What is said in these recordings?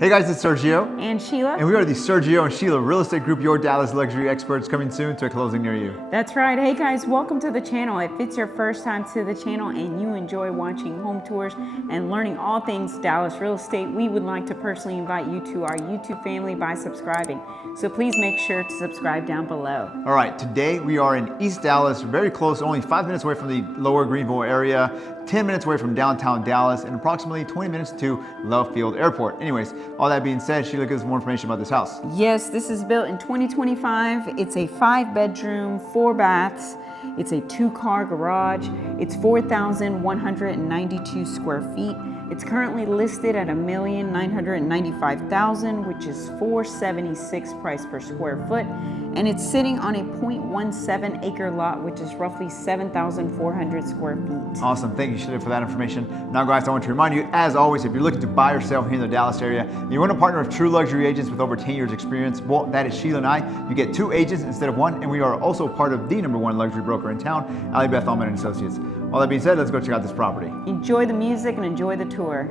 Hey guys, it's Sergio. And Sheila. And we are the Sergio and Sheila Real Estate Group, your Dallas luxury experts, coming soon to a closing near you. That's right. Hey guys, welcome to the channel. If it's your first time to the channel and you enjoy watching home tours and learning all things Dallas real estate, we would like to personally invite you to our YouTube family by subscribing. So please make sure to subscribe down below. All right, today we are in East Dallas, very close, only 5 minutes away from the lower Greenville area, 10 minutes away from downtown Dallas, and approximately 20 minutes to Love Field Airport. Anyways, all that being said, Sheila gives us more information about this house. Yes, this is built in 2025. It's a 5-bedroom, 4 baths. It's a 2-car garage. It's 4,192 square feet. It's currently listed at $1,995,000, which is $476 price per square foot. And it's sitting on a 0.17 acre lot, which is roughly 7,400 square feet. Awesome, thank you, Sheila, for that information. Now guys, I want to remind you, as always, if you're looking to buy or sell here in the Dallas area, and you want to partner with true luxury agents with over 10 years experience, well, that is Sheila and I. You get 2 agents instead of 1, and we are also part of the #1 luxury broker in town, Ali Beth Allman & Associates. All that being said, let's go check out this property. Enjoy the music and enjoy the tour.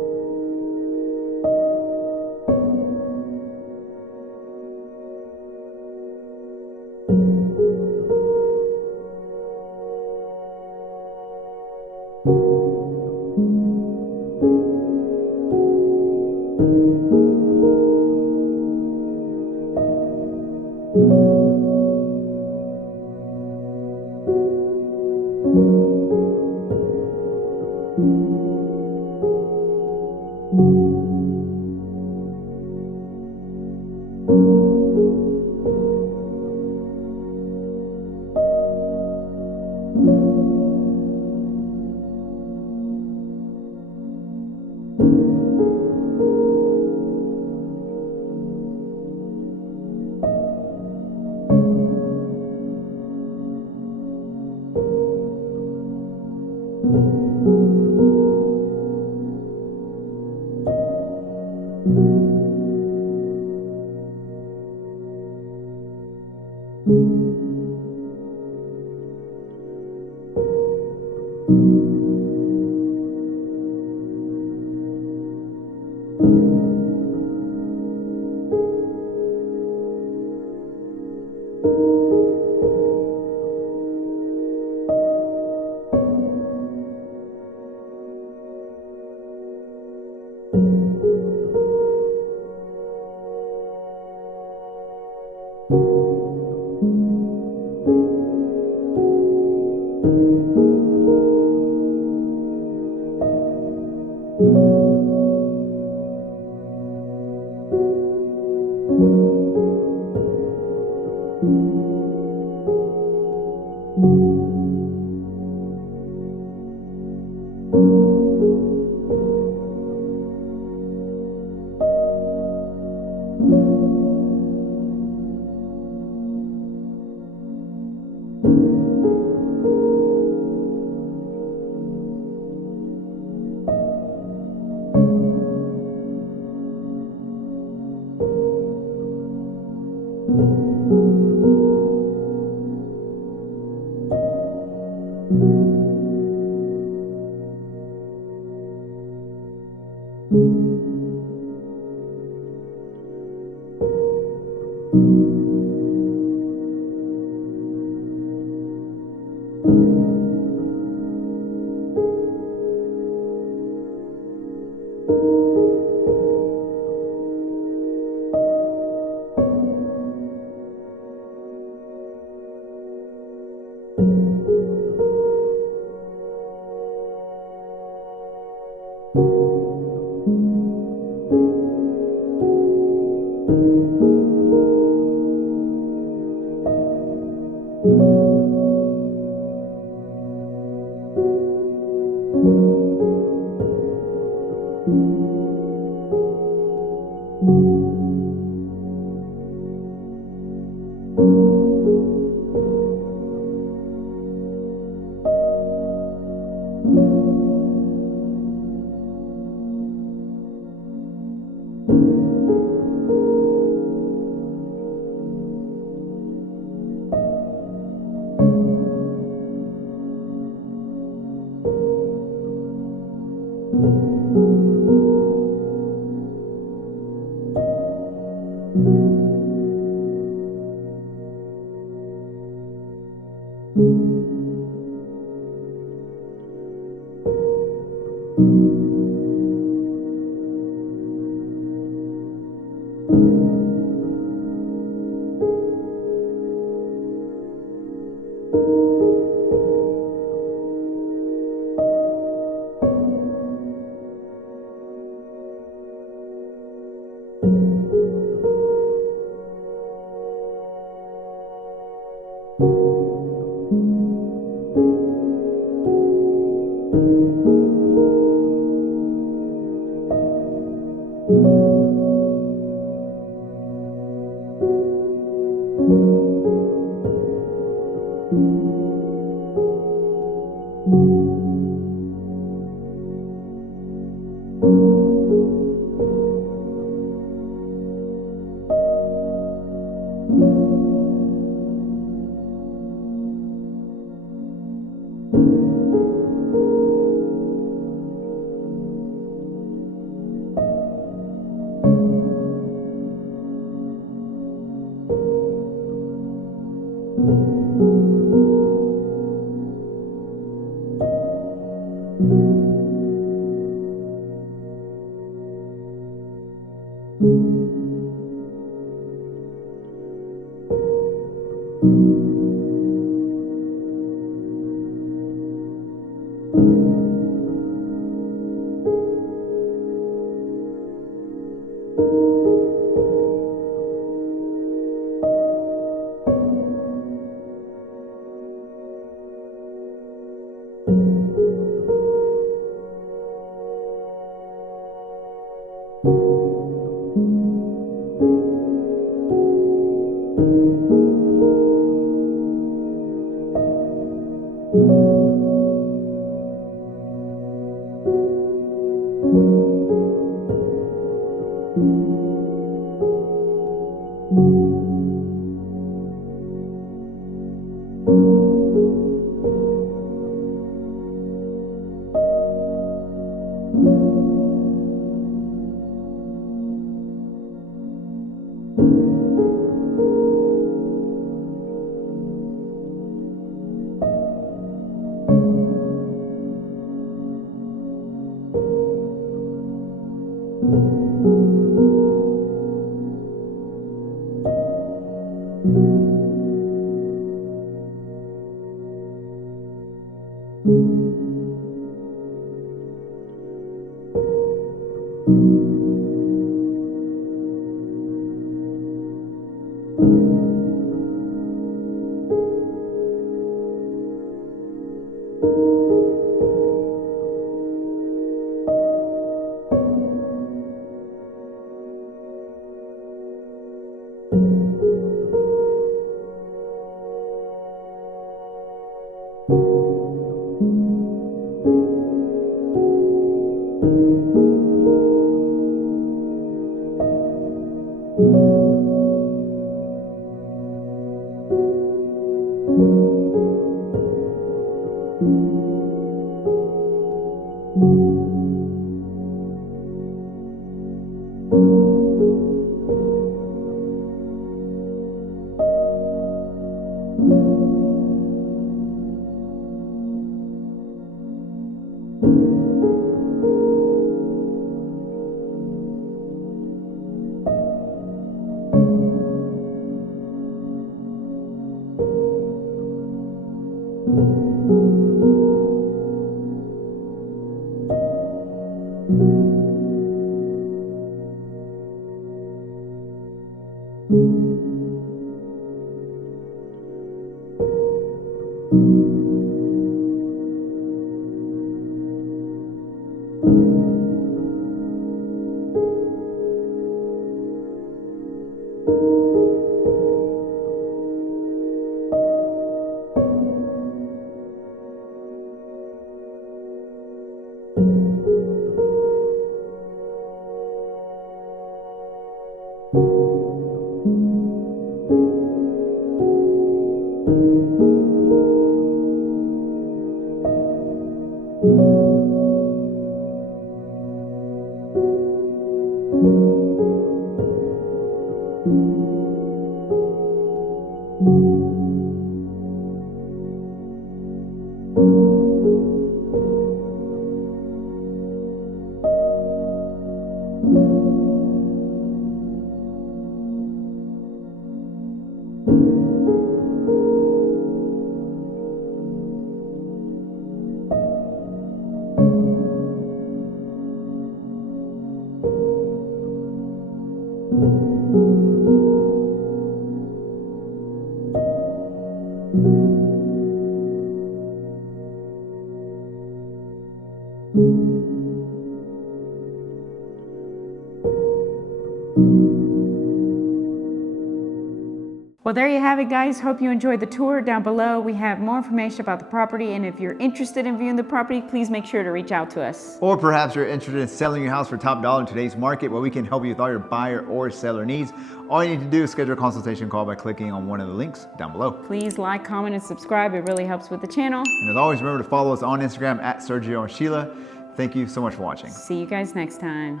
Well, there you have it, guys. Hope you enjoyed the tour. Down below, we have more information about the property, and if you're interested in viewing the property, please make sure to reach out to us. Or perhaps you're interested in selling your house for top dollar in today's market, where we can help you with all your buyer or seller needs. All you need to do is schedule a consultation call by clicking on one of the links down below. Please like, comment, and subscribe. It really helps with the channel. And as always, remember to follow us on Instagram at Sergio and Sheila. Thank you so much for watching. See you guys next time.